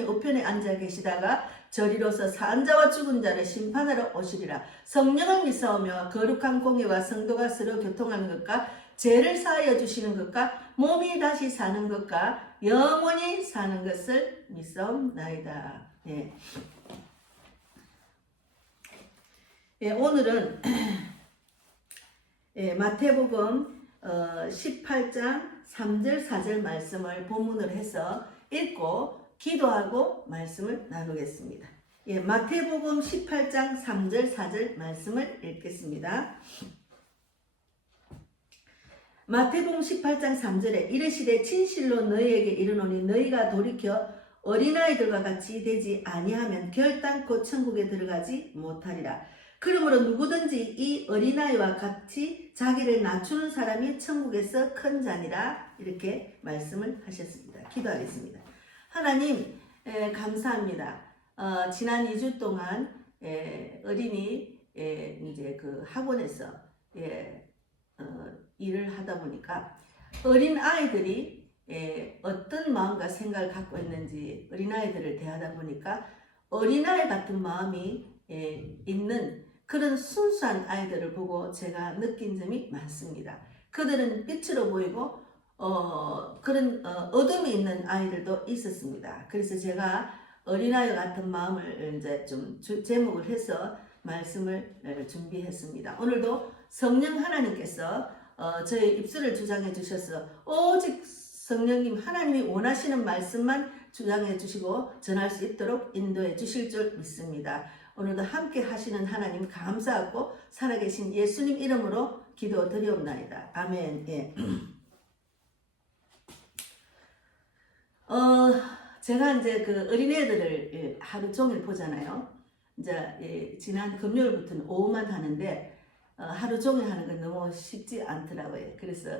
우편에 앉아 계시다가 저리로서 산 자와 죽은 자를 심판하러 오시리라. 성령을 믿사오며 거룩한 공예와 성도가 서로 교통하는 것과 죄를 사하여 주시는 것과 몸이 다시 사는 것과 영원히 사는 것을 믿사옵나이다. 예. 예, 오늘은 예, 마태복음 18장 3절 4절 말씀을 본문으로 해서 읽고 기도하고 말씀을 나누겠습니다. 예, 마태복음 18장 3절 4절 말씀을 읽겠습니다. 마태복음 18장 3절에 이르시되 진실로 너희에게 이르노니 너희가 돌이켜 어린아이들과 같이 되지 아니하면 결단코 천국에 들어가지 못하리라. 그러므로 누구든지 이 어린아이와 같이 자기를 낮추는 사람이 천국에서 큰 자니라. 이렇게 말씀을 하셨습니다. 기도하겠습니다. 하나님 감사합니다. 지난 2주 동안 어린이 이제 그 학원에서 일을 하다 보니까 어린 아이들이 어떤 마음과 생각을 갖고 있는지 어린아이들을 대하다 보니까 어린아이 같은 마음이 있는 그런 순수한 아이들을 보고 제가 느낀 점이 많습니다. 그들은 빛으로 보이고 그런 어둠이 있는 아이들도 있었습니다. 그래서 제가 어린아이 같은 마음을 이제 좀 제목을 해서 말씀을 준비했습니다. 오늘도 성령 하나님께서 저의 입술을 주장해 주셔서 오직 성령님 하나님이 원하시는 말씀만 주장해 주시고 전할 수 있도록 인도해 주실 줄 믿습니다. 오늘도 함께 하시는 하나님 감사하고 살아계신 예수님 이름으로 기도드리옵나이다. 아멘. 예. 제가 이제 그 어린애들을 하루 종일 보잖아요. 이제 지난 금요일부터는 오후만 하는데 하루 종일 하는 건 너무 쉽지 않더라고요. 그래서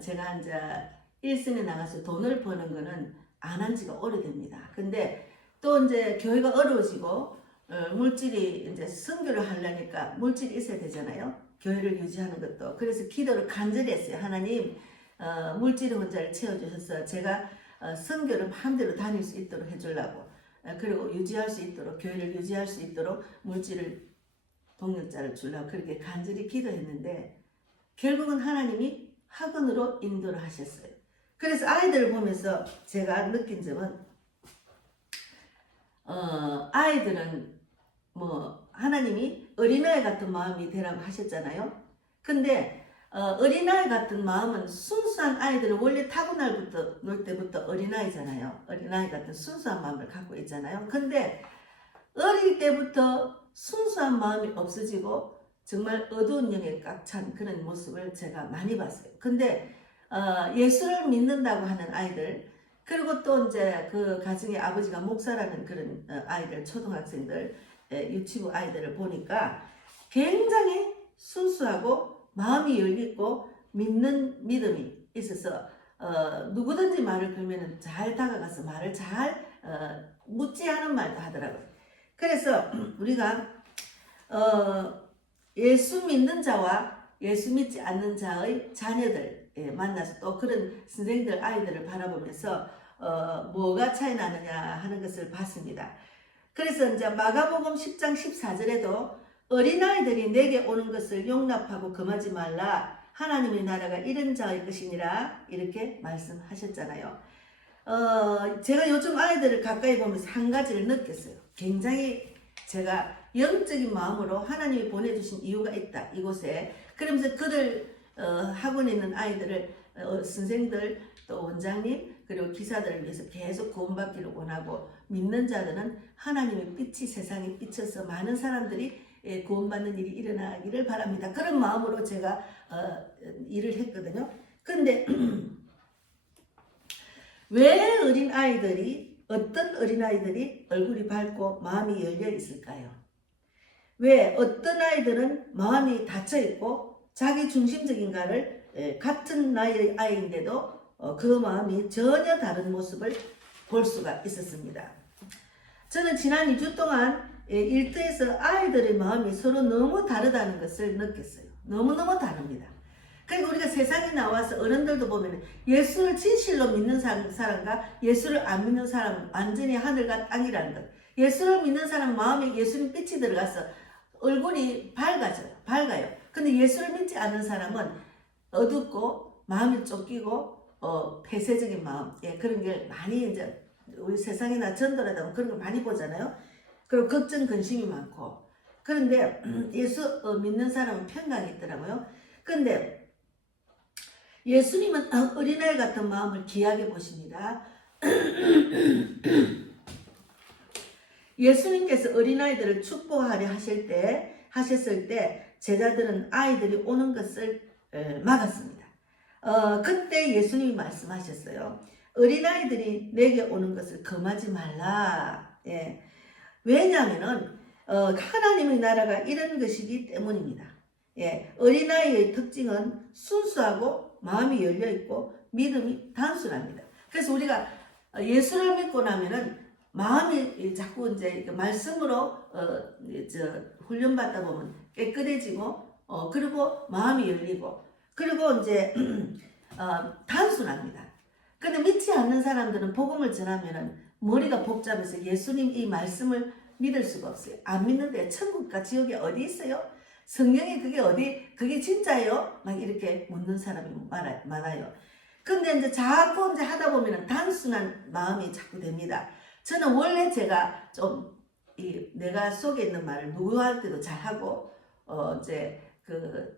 제가 이제 일선에 나가서 돈을 버는 거는 안 한 지가 오래됩니다. 근데 또 이제 교회가 어려워지고 물질이 이제 선교를 하려니까 물질이 있어야 되잖아요. 교회를 유지하는 것도. 그래서 기도를 간절히 했어요. 하나님 물질 혼자를 채워주셔서 제가 선교를 마음대로 다닐 수 있도록 해주려고 그리고 유지할 수 있도록 교회를 유지할 수 있도록 물질을 동력자를 주려고 그렇게 간절히 기도했는데 결국은 하나님이 학원으로 인도를 하셨어요. 그래서 아이들을 보면서 제가 느낀 점은 아이들은 뭐 하나님이 어린아이 같은 마음이 되라고 하셨잖아요. 근데 어린아이 같은 마음은 순수한 아이들은 원래 타고날 때부터 어린아이잖아요. 어린아이 같은 순수한 마음을 갖고 있잖아요. 근데 어릴 때부터 순수한 마음이 없어지고 정말 어두운 영에 꽉 찬 그런 모습을 제가 많이 봤어요. 근데 예수를 믿는다고 하는 아이들 그리고 또 이제 그 가정의 아버지가 목사라는 그런 아이들 초등학생들 유치부 아이들을 보니까 굉장히 순수하고 마음이 열리고 믿는 믿음이 있어서 누구든지 말을 걸면 잘 다가가서 말을 잘 묻지 않은 말도 하더라고요. 그래서 우리가 예수 믿는 자와 예수 믿지 않는 자의 자녀들 만나서 또 그런 선생님들 아이들을 바라보면서 뭐가 차이 나느냐 하는 것을 봤습니다. 그래서 이제 마가복음 10장 14절에도 어린아이들이 내게 오는 것을 용납하고 금하지 말라. 하나님의 나라가 이런 자의 것이니라. 이렇게 말씀하셨잖아요. 제가 요즘 아이들을 가까이 보면서 한 가지를 느꼈어요. 굉장히 제가 영적인 마음으로 하나님이 보내주신 이유가 있다. 이곳에. 그러면서 그들 학원에 있는 아이들을 선생들 또 원장님 그리고 기사들을 위해서 계속 구원받기를 원하고 믿는 자들은 하나님의 빛이 세상에 비쳐서 많은 사람들이 구원받는 일이 일어나기를 바랍니다. 그런 마음으로 제가 일을 했거든요. 근데 왜 어떤 어린아이들이 얼굴이 밝고 마음이 열려 있을까요? 왜 어떤 아이들은 마음이 닫혀 있고 자기 중심적인가를 같은 나이의 아이인데도 그 마음이 전혀 다른 모습을 볼 수가 있었습니다. 저는 지난 2주 동안 일터에서 아이들의 마음이 서로 너무 다르다는 것을 느꼈어요. 너무너무 다릅니다. 그러니까 우리가 세상에 나와서 어른들도 보면 예수를 진실로 믿는 사람과 예수를 안 믿는 사람은 완전히 하늘과 땅이라는 것. 예수를 믿는 사람은 마음에 예수님 빛이 들어가서 얼굴이 밝아요. 근데 예수를 믿지 않는 사람은 어둡고 마음이 쫓기고 폐쇄적인 마음, 예, 그런 게 많이 이제 우리 세상이나 전도라다 보면 그런 걸 많이 보잖아요. 그리고 걱정 근심이 많고. 그런데 예수 믿는 사람은 평강이 있더라고요. 근데 예수님은 어린아이 같은 마음을 귀하게 보십니다. 예수님께서 어린아이들을 축복하려 하셨을 때 제자들은 아이들이 오는 것을 막았습니다. 그때 예수님이 말씀하셨어요. 어린아이들이 내게 오는 것을 금하지 말라. 예. 왜냐하면은 하나님의 나라가 이런 것이기 때문입니다. 예. 어린아이의 특징은 순수하고 마음이 열려있고 믿음이 단순합니다. 그래서 우리가 예수를 믿고 나면은 마음이 자꾸 이제 말씀으로 훈련받다 보면 깨끗해지고 그리고 마음이 열리고 그리고 이제 단순합니다. 근데 믿지 않는 사람들은 복음을 전하면은 머리가 복잡해서 예수님 이 말씀을 믿을 수가 없어요. 안 믿는데 천국과 지옥이 어디 있어요? 성경이 그게 진짜예요? 막 이렇게 묻는 사람이 많아요. 근데 이제 자꾸 이제 하다 보면은 단순한 마음이 자꾸 됩니다. 저는 원래 제가 좀 내가 속에 있는 말을 누구한테도 잘하고 이제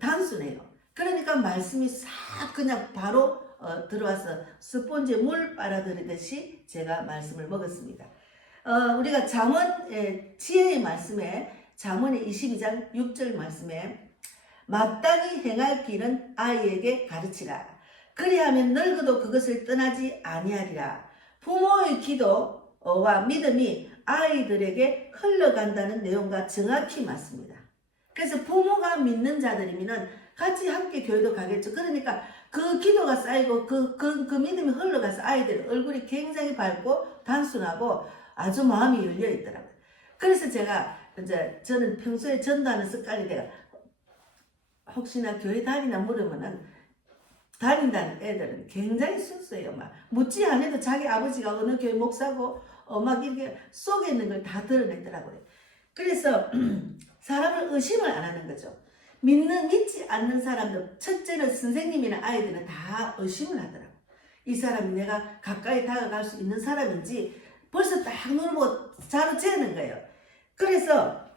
단순해요. 그러니까 말씀이 싹 그냥 바로 들어와서 스폰지에 물 빨아들이듯이 제가 말씀을 먹었습니다. 우리가 지혜의 말씀에 잠언의 22장 6절 말씀에 마땅히 행할 길은 아이에게 가르치라. 그리하면 늙어도 그것을 떠나지 아니하리라. 부모의 기도와 믿음이 아이들에게 흘러간다는 내용과 정확히 맞습니다. 그래서 부모가 믿는 자들이면 같이 함께 교회도 가겠죠. 그러니까 그 기도가 쌓이고 그 믿음이 흘러가서 아이들 얼굴이 굉장히 밝고 단순하고 아주 마음이 열려 있더라고요. 그래서 저는 평소에 전도하는 습관이 내가 혹시나 교회 다니나 물으면은 다닌다는 애들은 굉장히 순수해요. 막 묻지 않아도 자기 아버지가 어느 교회 목사고 막 이렇게 속에 있는 걸 다 드러내더라고요. 그래서 사람을 의심을 안 하는 거죠. 믿지 않는 사람들, 첫째는 선생님이나 아이들은 다 의심을 하더라고. 이 사람이 내가 가까이 다가갈 수 있는 사람인지 벌써 딱 눈을 보고 자로재는 거예요. 그래서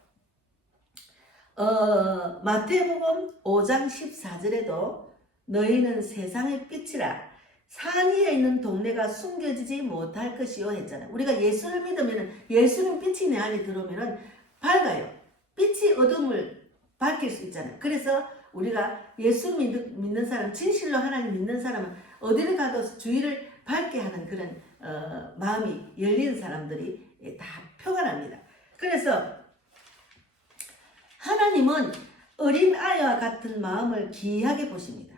마태복음 5장 14절에도 너희는 세상의 빛이라 산 위에 있는 동네가 숨겨지지 못할 것이요 했잖아요. 우리가 예수를 믿으면 예수님 빛이 내 안에 들어오면 밝아요. 빛이 어둠을 밝힐 수 있잖아요. 그래서 우리가 예수 믿는 사람, 진실로 하나님 믿는 사람은 어디를 가도 주위를 밝게 하는 그런 마음이 열리는 사람들이 다 표가 납니다. 그래서 하나님은 어린 아이와 같은 마음을 귀하게 보십니다.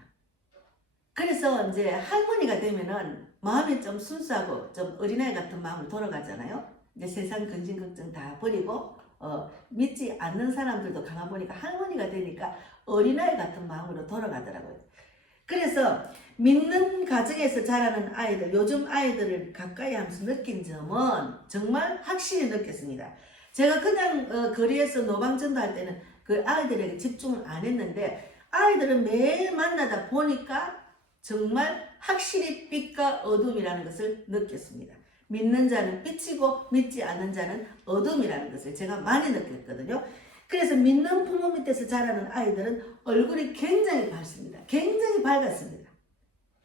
그래서 이제 할머니가 되면은 마음이 좀 순수하고 좀 어린아이 같은 마음으로 돌아가잖아요. 이제 세상 근심 걱정 다 버리고 믿지 않는 사람들도 가만 보니까 할머니가 되니까 어린아이 같은 마음으로 돌아가더라고요. 그래서 믿는 가정에서 자라는 아이들, 요즘 아이들을 가까이 하면서 느낀 점은 정말 확실히 느꼈습니다. 제가 그냥 거리에서 노방전도 할 때는 그 아이들에게 집중을 안 했는데 아이들은 매일 만나다 보니까 정말 확실히 빛과 어둠이라는 것을 느꼈습니다. 믿는 자는 빛이고 믿지 않는 자는 어둠이라는 것을 제가 많이 느꼈거든요. 그래서 믿는 부모 밑에서 자라는 아이들은 얼굴이 굉장히 밝습니다. 굉장히 밝았습니다.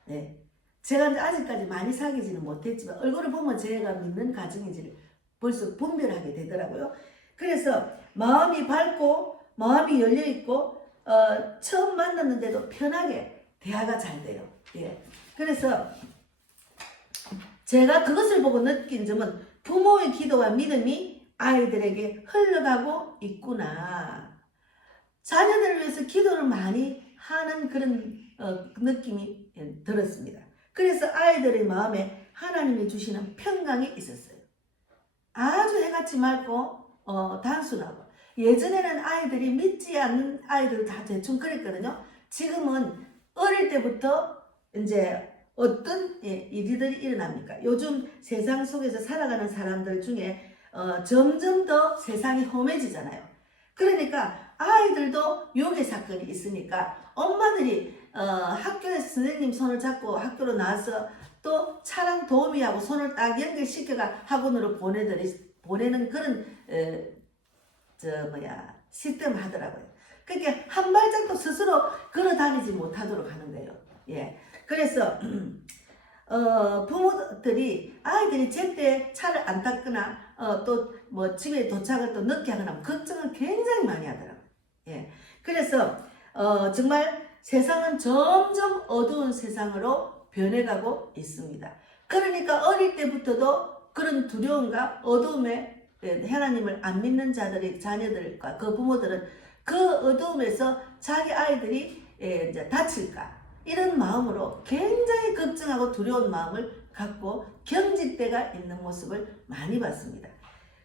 네. 제가 아직까지 많이 사귀지는 못했지만 얼굴을 보면 제가 믿는 가정인지를 벌써 분별하게 되더라고요. 그래서 마음이 밝고 마음이 열려있고 처음 만났는데도 편하게 대화가 잘 돼요. 예. 그래서 제가 그것을 보고 느낀 점은 부모의 기도와 믿음이 아이들에게 흘러가고 있구나. 자녀들을 위해서 기도를 많이 하는 그런 느낌이 들었습니다. 그래서 아이들의 마음에 하나님이 주시는 평강이 있었어요. 아주 해같이 맑고 단순하고. 예전에는 아이들이 믿지 않는 아이들 다 대충 그랬거든요. 지금은 어릴 때부터 이제 어떤 일들이 일어납니까? 요즘 세상 속에서 살아가는 사람들 중에 점점 더 세상이 험해지잖아요. 그러니까 아이들도 유괴 사건이 있으니까 엄마들이 학교에서 선생님 손을 잡고 학교로 나와서 또 차량 도우미하고 손을 딱 연결시켜가 학원으로 보내는 그런 시스템 하더라고요. 그러니까 한 발짝도 스스로 걸어 다니지 못하도록 하는 거예요. 예. 그래서 부모들이 아이들이 제때 차를 안 탔거나 또 뭐 집에 도착을 또 늦게 하거나 걱정을 굉장히 많이 하더라고요. 예. 그래서 정말 세상은 점점 어두운 세상으로 변해가고 있습니다. 그러니까 어릴 때부터도 그런 두려움과 어두움에 하나님을 안 믿는 자들의 자녀들과 그 부모들은 그 어두움에서 자기 아이들이 이제 다칠까 이런 마음으로 굉장히 걱정하고 두려운 마음을 갖고 경직돼가 있는 모습을 많이 봤습니다.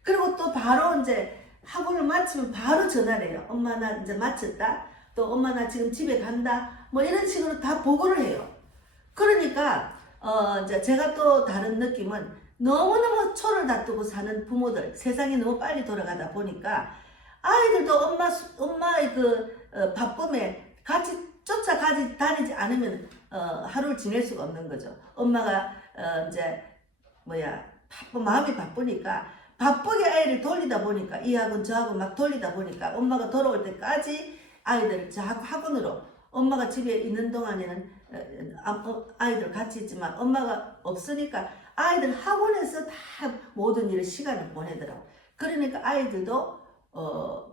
그리고 또 바로 이제 학원을 마치면 바로 전화를 해요. 엄마 나 이제 마쳤다. 또 엄마 나 지금 집에 간다. 뭐 이런 식으로 다 보고를 해요. 그러니까 이제 제가 또 다른 느낌은 너무너무 초를 다투고 사는 부모들, 세상이 너무 빨리 돌아가다 보니까 아이들도 엄마의 바쁨에 같이 쫓아가지 다니지 않으면 하루를 지낼 수가 없는 거죠. 엄마가 이제 마음이 바쁘니까 바쁘게 아이를 돌리다 보니까 이 학원 저 학원 막 돌리다 보니까 엄마가 돌아올 때까지 아이들을 학원으로 엄마가 집에 있는 동안에는 아이들 같이 있지만 엄마가 없으니까 아이들 학원에서 다 모든 일을 시간을 보내더라고. 그러니까 아이들도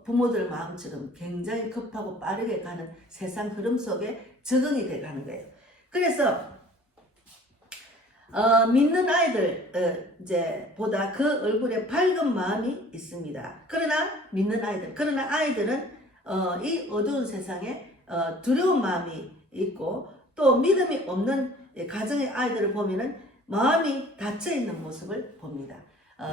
부모들 마음처럼 굉장히 급하고 빠르게 가는 세상 흐름 속에 적응이 돼 가는 거예요. 그래서 믿는 아이들 이제 보다 그 얼굴에 밝은 마음이 있습니다. 그러나 아이들은 이 어두운 세상에 두려운 마음이 있고 또 믿음이 없는 가정의 아이들을 보면은 마음이 닫혀 있는 모습을 봅니다.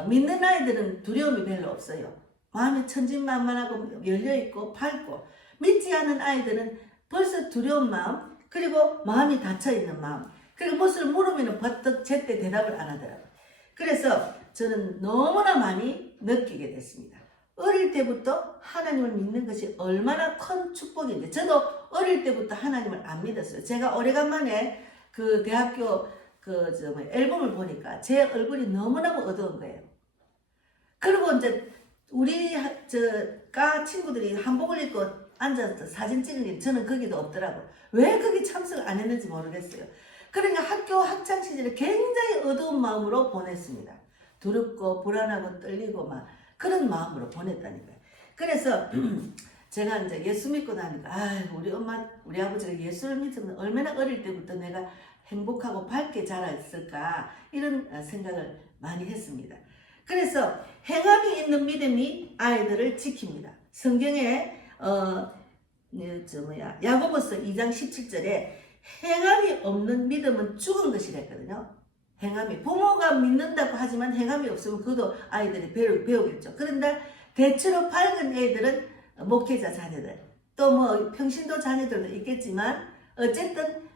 믿는 아이들은 두려움이 별로 없어요. 마음이 천진만만하고 열려있고 밝고, 믿지 않은 아이들은 벌써 두려운 마음, 그리고 마음이 닫혀있는 마음, 그리고 무엇을 물으면 버떡 제때 대답을 안 하더라고요. 그래서 저는 너무나 많이 느끼게 됐습니다. 어릴 때부터 하나님을 믿는 것이 얼마나 큰 축복인지. 저도 어릴 때부터 하나님을 안 믿었어요. 제가 오래간만에 그 대학교 앨범을 보니까 제 얼굴이 너무너무 어두운 거예요. 그리고 이제 우리 과 친구들이 한복을 입고 앉아서 사진 찍은 게 저는 거기도 없더라고. 왜 거기 참석을 안 했는지 모르겠어요. 그러니까 학교 학창 시절에 굉장히 어두운 마음으로 보냈습니다. 두렵고 불안하고 떨리고 막 그런 마음으로 보냈다니까요. 그래서 제가 이제 예수 믿고 나니까 우리 엄마 우리 아버지가 예수를 믿으면 얼마나 어릴 때부터 내가 행복하고 밝게 자랐을까 이런 생각을 많이 했습니다. 그래서 행함이 있는 믿음이 아이들을 지킵니다. 성경에 야고보서 2장 17절에 행함이 없는 믿음은 죽은 것이랬거든요. 행함이 부모가 믿는다고 하지만 행함이 없으면 그도 아이들이 배우겠죠. 그런데 대체로 밝은 애들은 목회자 자녀들 또 뭐 평신도 자녀들도 있겠지만 어쨌든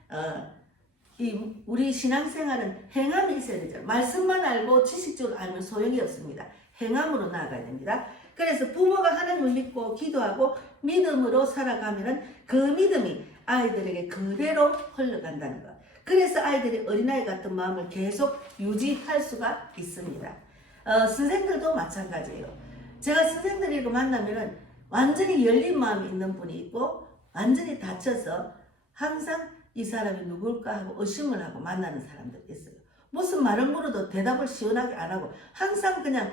우리 신앙생활은 행함이 있어야 되죠. 말씀만 알고 지식적으로 알면 소용이 없습니다. 행함으로 나아가야 됩니다. 그래서 부모가 하나님을 믿고 기도하고 믿음으로 살아가면은 그 믿음이 아이들에게 그대로 흘러간다는 것. 그래서 아이들이 어린아이 같은 마음을 계속 유지할 수가 있습니다. 선생들도 마찬가지예요. 제가 선생들이고 만나면은 완전히 열린 마음이 있는 분이 있고 완전히 닫혀서 항상 이 사람이 누굴까 하고 의심을 하고 만나는 사람들이 있어요. 무슨 말을 물어도 대답을 시원하게 안 하고 항상 그냥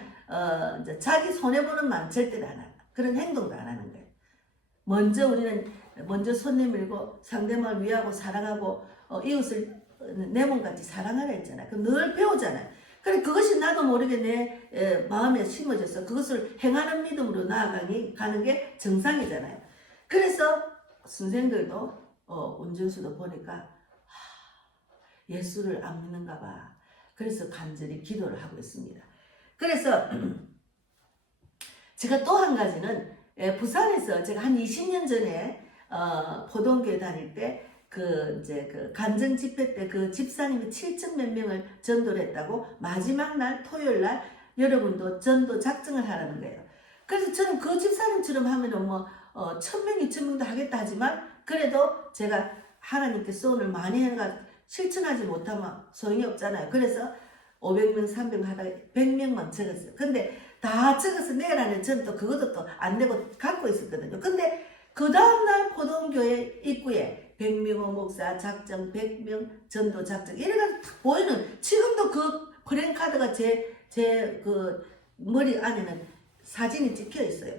이제 자기 손해보는 마음 절대로 안 하고 그런 행동도 안 하는 거예요. 우리는 손 내밀고 상대방을 위하고 사랑하고 이웃을 내 몸같이 사랑하라 했잖아요. 늘 배우잖아요. 그래 그것이 나도 모르게 내 마음에 심어져서 그것을 행하는 믿음으로 나아가는 게 정상이잖아요. 그래서 선생들도 운전수도 보니까 예수를 안 믿는가 봐. 그래서 간절히 기도를 하고 있습니다. 그래서 제가 또 한 가지는 부산에서 제가 한 20년 전에 포동교회 다닐 때 이제 간증 집회 때 그 집사님이 7천 몇 명을 전도를 했다고 마지막 날 토요일 날 여러분도 전도 작정을 하라는 거예요. 그래서 저는 그 집사님처럼 하면은 1,000명, 2,000명도 하겠다 하지만 그래도 제가 하나님께 소원을 많이 해가 실천하지 못하면 소용이 없잖아요. 그래서 500명, 300명 하다가 100명만 적었어요. 근데 다 적어서 내일 안에 저는 또 그것도 또 안 내고 갖고 있었거든요. 근데 그 다음날 포동교회 입구에 백명호 목사 작정 100명 전도 작정 이래가지고 딱 보이는 지금도 그 프랭카드가 제 머리 안에는 사진이 찍혀 있어요.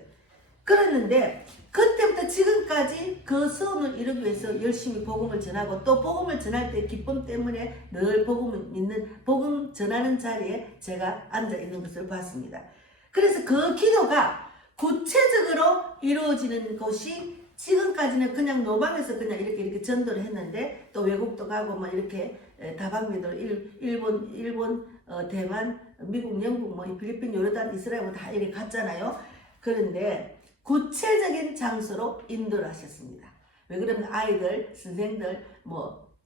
그랬는데 그때부터 지금까지 그 소원을 이루기 위해서 열심히 복음을 전하고 또 복음을 전할 때 기쁨 때문에 늘 복음 전하는 자리에 제가 앉아 있는 것을 봤습니다. 그래서 그 기도가 구체적으로 이루어지는 것이 지금까지는 그냥 노방에서 그냥 이렇게 전도를 했는데 또 외국도 가고 막 이렇게 다방면으로 일본, 대만, 미국, 영국, 필리핀, 요르단, 이스라엘 다 이렇게 갔잖아요. 그런데 구체적인 장소로 인도를 하셨습니다. 왜 그러면 아이들, 선생들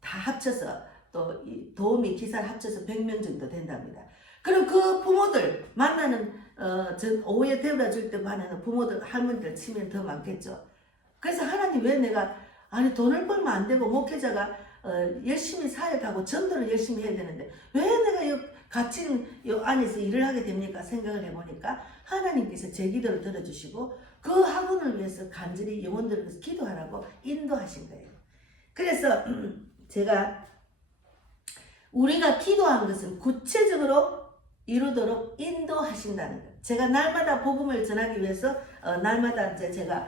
다 합쳐서 또 도우미 기사를 합쳐서 100명 정도 된답니다. 그리고 그 부모들 만나는 오후에 데려다 줄 때 만나는 부모들, 할머니들 치면 더 많겠죠. 그래서 하나님 왜 내가 돈을 벌면 안 되고 목회자가 열심히 사역하고 전도를 열심히 해야 되는데 왜 내가 같이 요 안에서 일을 하게 됩니까? 생각을 해보니까 하나님께서 제 기도를 들어주시고 그 학원을 위해서 간절히 영혼들을 위해서 기도하라고 인도하신 거예요. 그래서 제가 우리가 기도한 것은 구체적으로 이루도록 인도하신다는 거예요. 제가 날마다 복음을 전하기 위해서 날마다 이제 제가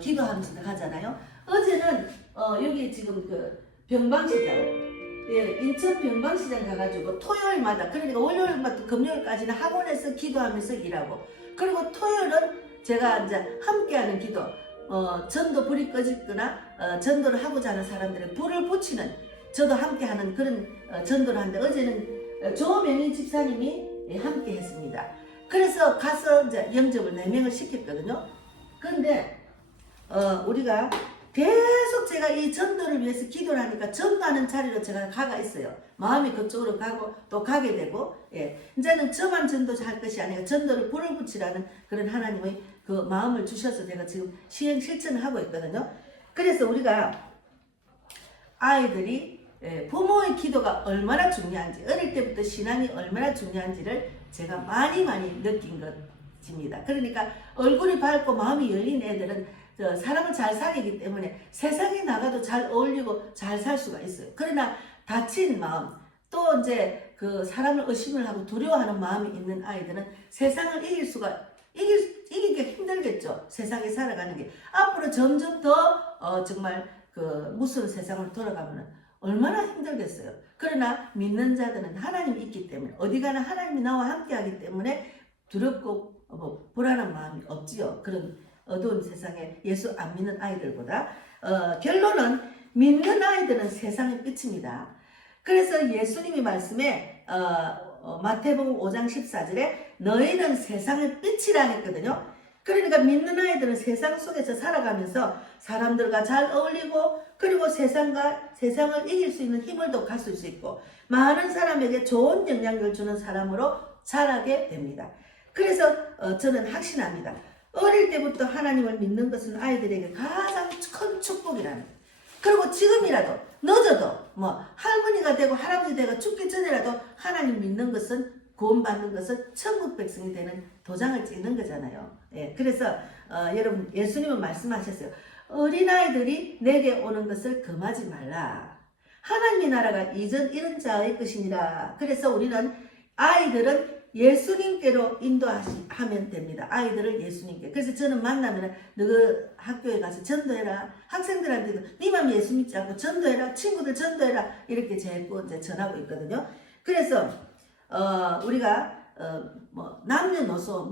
기도하면서 가잖아요. 어제는 여기 지금 병방시장, 인천 병방시장 가가지고 토요일마다 그러니까 월요일부터 금요일까지는 학원에서 기도하면서 일하고 그리고 토요일은 제가 이제 함께하는 기도, 전도 불이 꺼지거나 전도를 하고자 하는 사람들의 불을 붙이는 저도 함께하는 그런 전도를 하는데 어제는 조명희 집사님이 함께 했습니다. 그래서 가서 이제 영접을 4명을 시켰거든요. 그런데 우리가 계속 제가 이 전도를 위해서 기도를 하니까 전도하는 자리로 제가 가가 있어요. 마음이 그쪽으로 가고 또 가게 되고, 이제는 저만 전도할 것이 아니라 전도를 불을 붙이라는 그런 하나님의 그 마음을 주셔서 제가 지금 실천을 하고 있거든요. 그래서 우리가 아이들이 부모의 기도가 얼마나 중요한지, 어릴 때부터 신앙이 얼마나 중요한지를 제가 많이 느낀 것입니다. 그러니까 얼굴이 밝고 마음이 열린 애들은 사람을 잘 사귀기 때문에 세상에 나가도 잘 어울리고 잘 살 수가 있어요. 그러나 다친 마음, 또 이제 그 사람을 의심을 하고 두려워하는 마음이 있는 아이들은 세상을 이기기가 힘들겠죠. 세상에 살아가는 게. 앞으로 점점 더 정말 무서운 세상으로 돌아가면 얼마나 힘들겠어요. 그러나 믿는 자들은 하나님이 있기 때문에 어디 가나 하나님이 나와 함께 하기 때문에 두렵고 불안한 마음이 없지요. 그런 어두운 세상에 예수 안 믿는 아이들보다 결론은 믿는 아이들은 세상의 끝입니다. 그래서 예수님이 말씀에 마태복음 5장 14절에 너희는 세상의 빛이라 했거든요. 그러니까 믿는 아이들은 세상 속에서 살아가면서 사람들과 잘 어울리고 그리고 세상을 이길 수 있는 힘을 더 갖출 수 있고 많은 사람에게 좋은 영향을 주는 사람으로 자라게 됩니다. 그래서 저는 확신합니다. 어릴 때부터 하나님을 믿는 것은 아이들에게 가장 큰 축복이라는 거예요. 그리고 지금이라도 늦어도 할머니가 되고 할아버지 되고 죽기 전이라도 하나님 믿는 것은 구원받는 것은 천국 백성이 되는 도장을 찍는 거잖아요. 그래서 여러분 예수님은 말씀하셨어요. 어린아이들이 내게 오는 것을 금하지 말라. 하나님의 나라가 이런 자의 것이니라. 그래서 우리는 아이들은 예수님께로 인도하면 됩니다. 아이들을 예수님께. 그래서 저는 만나면 너 학교에 가서 전도해라. 학생들한테도 네 맘 예수 믿지 않고 전도해라. 친구들 전도해라. 이렇게 자꾸 이제 전하고 있거든요. 그래서 우리가 남녀노소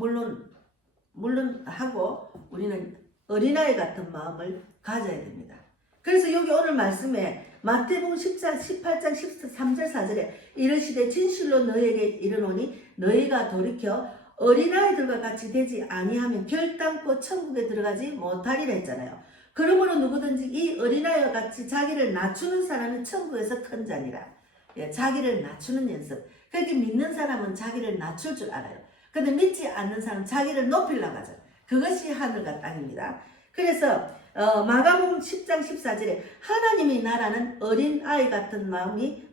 물론 하고 우리는 어린아이 같은 마음을 가져야 됩니다. 그래서 여기 오늘 말씀에 마태복음 18장 13절 4절에 이르시되 진실로 너희에게 이르노니 너희가 돌이켜 어린아이들과 같이 되지 아니하면 결단코 천국에 들어가지 못하리라 했잖아요. 그러므로 누구든지 이 어린아이와 같이 자기를 낮추는 사람은 천국에서 큰 자니라. 예, 자기를 낮추는 연습. 그렇게 믿는 사람은 자기를 낮출 줄 알아요. 근데 믿지 않는 사람은 자기를 높이려고 하죠. 그것이 하늘과 땅입니다. 그래서 마가복음 10장 14절에 하나님의 나라는 어린아이 같은 마음의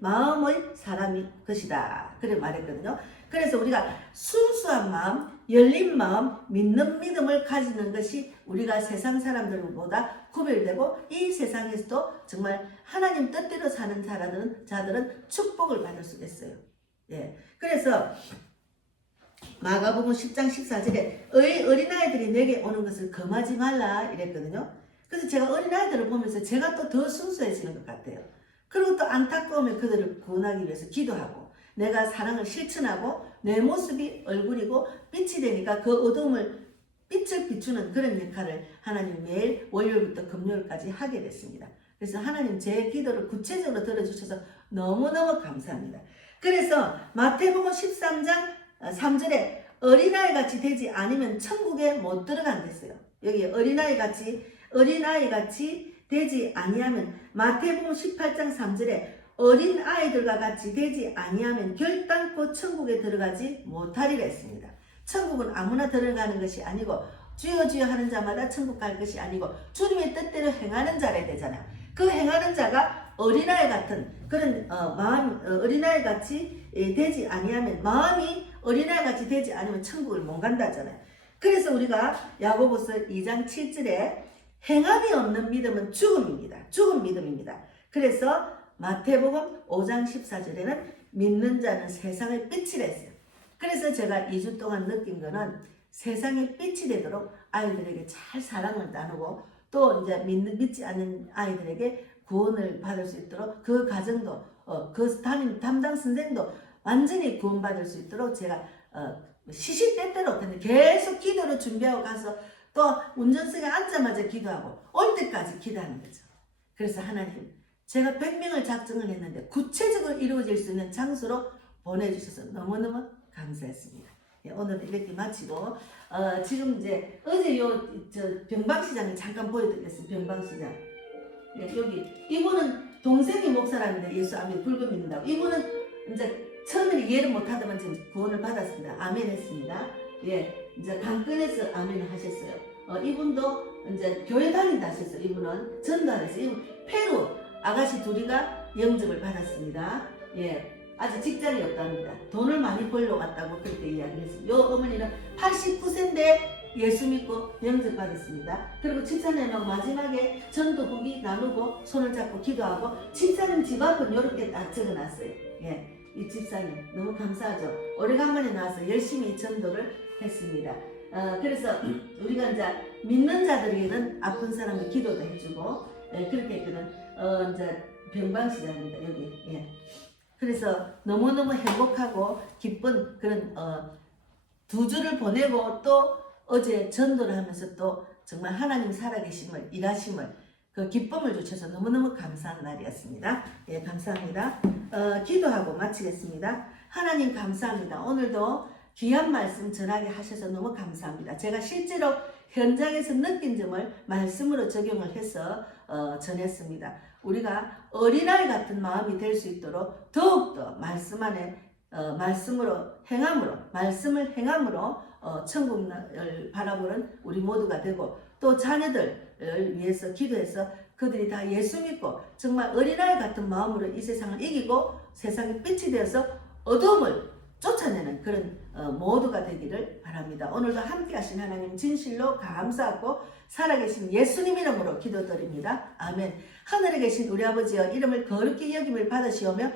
사람이 것이다. 그래 말했거든요. 그래서 우리가 순수한 마음, 열린 마음, 믿는 믿음을 가지는 것이 우리가 세상 사람들보다 구별되고 이 세상에서도 정말 하나님 뜻대로 사는 자들은 축복을 받을 수 있어요. 예. 그래서 마가복음 10장 14절에 어린아이들이 내게 오는 것을 금하지 말라 이랬거든요. 그래서 제가 어린아이들을 보면서 제가 또 더 순수해지는 것 같아요. 그리고 또 안타까우면 그들을 구원하기 위해서 기도하고 내가 사랑을 실천하고 내 모습이 얼굴이고 빛이 되니까 그 어두움을 빛을 비추는 그런 역할을 하나님 매일 월요일부터 금요일까지 하게 됐습니다. 그래서 하나님 제 기도를 구체적으로 들어주셔서 너무너무 감사합니다. 그래서 마태복음 13장 3절에 어린아이같이 되지 않으면 천국에 못 들어간댔어요. 여기 어린아이같이 되지 아니하면 마태복음 18장 3절에 어린아이들과 같이 되지 아니하면 결단코 천국에 들어가지 못하리라 했습니다. 천국은 아무나 들어가는 것이 아니고 주여 주여 하는 자마다 천국 갈 것이 아니고 주님의 뜻대로 행하는 자라 되잖아요. 그 행하는 자가 어린아이 같은 그런 어린아이 같이 되지 아니하면 마음이 어린아이 같이 되지 않으면 천국을 못 간다잖아요. 그래서 우리가 야고보서 2장 7절에 행함이 없는 믿음은 죽음입니다. 죽은 믿음입니다. 그래서 마태복음 5장 14절에는 믿는 자는 세상의 빛이라 했어요. 그래서 제가 2주 동안 느낀 거는 세상의 빛이 되도록 아이들에게 잘 사랑을 나누고 또 이제 믿지 않는 아이들에게 구원을 받을 수 있도록 그 가정도 그 담당 선생도 완전히 구원받을 수 있도록 제가 시시때때로 근데 계속 기도를 준비하고 가서 또 운전석에 앉자마자 기도하고 올 때까지 기도하는 거죠. 그래서 하나님 제가 100명을 작정을 했는데 구체적으로 이루어질 수 있는 장소로 보내주셔서 너무너무 감사했습니다. 예, 오늘은 이렇게 마치고 지금 이제 어제 병방시장을 잠깐 보여드리겠습니다. 병방시장. 예, 여기 이분은 동생이 목사라는데 예수 아멘 불금 믿는다고. 이분은 이제 처음에 이해를 못하다만 지금 구원을 받았습니다. 아멘 했습니다. 예, 이제 강권에서 아멘을 하셨어요. 이분도 이제 교회 다닌다 하셨어요. 이분은 전도하셨어요. 이분 페루 아가씨 둘이가 영접을 받았습니다. 예. 아직 직장이 없답니다. 돈을 많이 벌러 왔다고 그렇게 이야기했어요. 요 어머니는 89세인데 예수 믿고 영접받았습니다. 그리고 집사님하고 마지막에 전도 후기 나누고 손을 잡고 기도하고 집사님 집 앞은 이렇게 딱 적어놨어요. 예, 이 집사님 너무 감사하죠. 오래간만에 나와서 열심히 전도를 했습니다. 그래서 우리가 이제 믿는 자들에게는 아픈 사람을 기도도 해주고 그렇게 했거든. 이제 병방시장입니다. 여기. 예. 그래서 너무너무 행복하고 기쁜 그런 2주를 보내고 또 어제 전도를 하면서 또 정말 하나님 살아계심을 일하심을 그 기쁨을 주셔서 너무너무 감사한 날이었습니다. 예, 감사합니다. 기도하고 마치겠습니다. 하나님 감사합니다. 오늘도 귀한 말씀 전하게 하셔서 너무 감사합니다. 제가 실제로 현장에서 느낀 점을 말씀으로 적용을 해서 전했습니다. 우리가 어린아이 같은 마음이 될 수 있도록 더욱더 말씀 안에 말씀으로 행함으로 말씀을 행함으로 천국을 바라보는 우리 모두가 되고 또 자녀들을 위해서 기도해서 그들이 다 예수 믿고 정말 어린아이 같은 마음으로 이 세상을 이기고 세상의 빛이 되어서 어둠을 쫓아내는 그런 모두가 되기를 바랍니다. 오늘도 함께 하신 하나님 진실로 감사하고 살아계신 예수님 이름으로 기도드립니다. 아멘. 하늘에 계신 우리 아버지여 이름을 거룩히 여김을 받으시오며